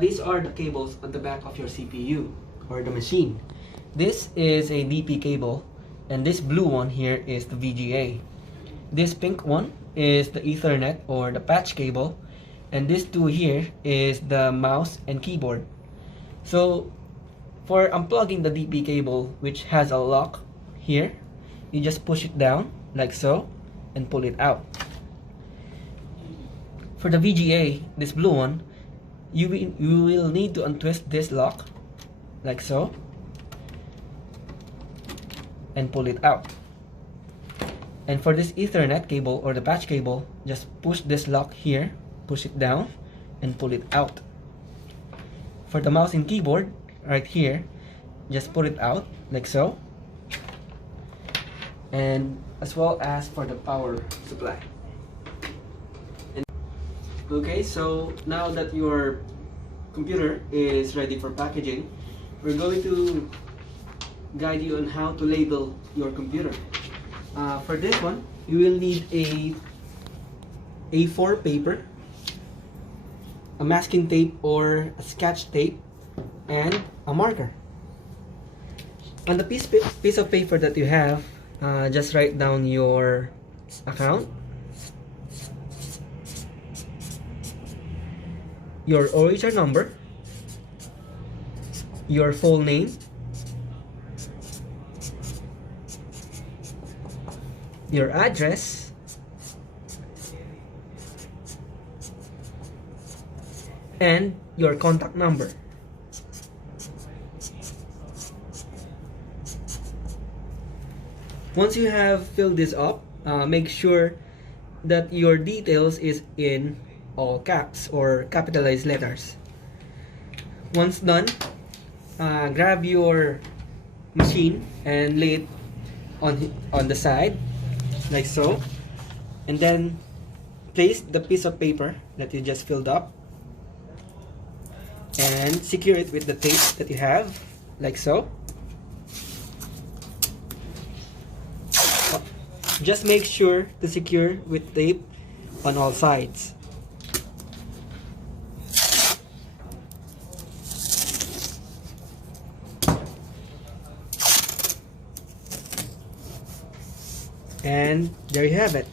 These are the cables on the back of your CPU or the machine. This is a DP cable, and this blue one here is the VGA. This pink one is the Ethernet or the patch cable, and this two here is the mouse and keyboard. So for unplugging the DP cable, which has a lock here, you just push it down like so and pull it out. For the VGA, this blue one, you will need to untwist this lock like so and pull it out. And for this Ethernet cable or the patch cable, just push this lock here, push it down and pull it out. For the mouse and keyboard, right here, just pull it out like so, and as well as for the power supply. Okay, so now that your computer is ready for packaging, we're going to guide you on how to label your computer. For this one, you will need a A4 paper, a masking tape or a sketch tape, and a marker. On the piece of paper that you have, just write down your account, your origin number, your full name, your address, and your contact number. Once you have filled this up, make sure that your details is in all caps or capitalized letters. Once done, grab your machine and lay it on the side like so, and then place the piece of paper that you just filled up and secure it with the tape that you have like so. Just make sure to secure with tape on all sides. And there you have it.